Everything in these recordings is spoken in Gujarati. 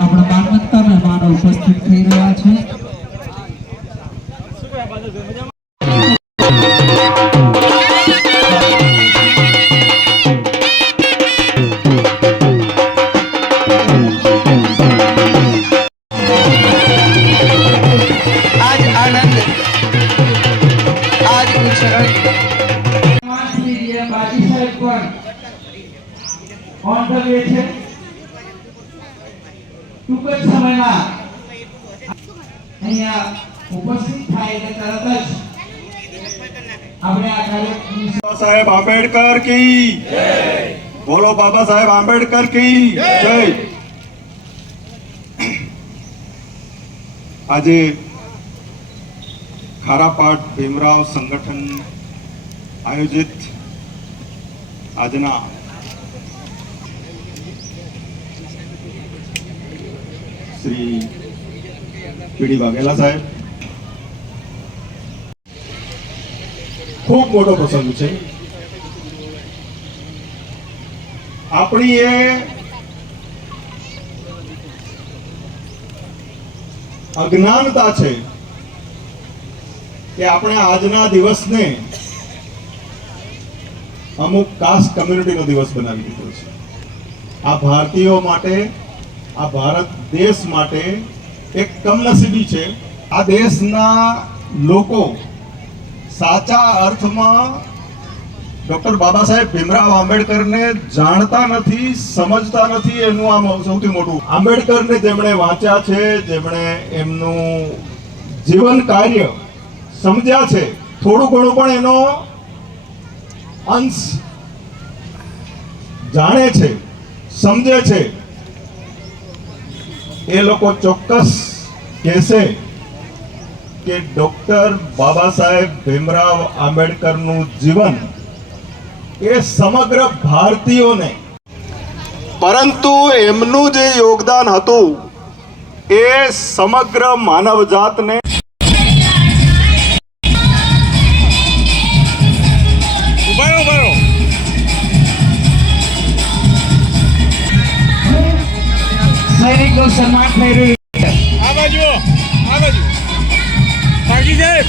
આપણા માનવતા મહેમાનો ઉપસ્થિત થઈ રહ્યા છે. આજ આનંદ કોલેજ પણ ઓન ધ વે છે. ટૂંક જ સમયમાં અહીંયા ઉપસ્થિત થાય એટલે તરત જ આયોજિત આજના શ્રી પીડી વાઘેલા સાહેબ. ખૂબ મોટો પ્રસંગ છે. આપણી એ અજ્ઞાનતા છે કે આપણે આજના દિવસને અમુક કાસ્ટ કમ્યુનિટીનો દિવસ બનાવી દીધો છે. આ ભારતીયો માટે, આ ભારત દેશ માટે એક કમનસીબી છે. આ દેશના લોકો સાચા અર્થમાં ડૉક્ટર બાબા સાહેબ ભીમરાવ આંબેડકરને જાણતા નથી, સમજતા નથી એનું આમ સૌથી મોટું. આંબેડકરને જેમણે વાંચ્યા છે, જેમણે એમનું જીવન કાર્ય સમજ્યા છે, થોડું ઘણું પણ એનો અંશ જાણે છે, સમજે છે. એ લોકો ચોક્કસ કહેશે કે ડોક્ટર બાબા સાહેબ ભીમરાવ આંબેડકરનું જીવન એ સમગ્ર ભારતીયોને પરંતુ એમનું જે યોગદાન હતું એ સમગ્ર માનવજાતને સૈનિકનું સન્માન થઈ રહ્યું છે. આ બાજુ આ બાજુ. સાહેબ.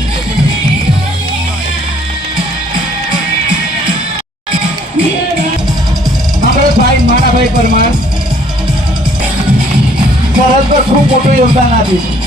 ભાઈ માણાભાઈ પરમાર સરહદ પર ખૂબ મોટું યોગદાન આપ્યું આ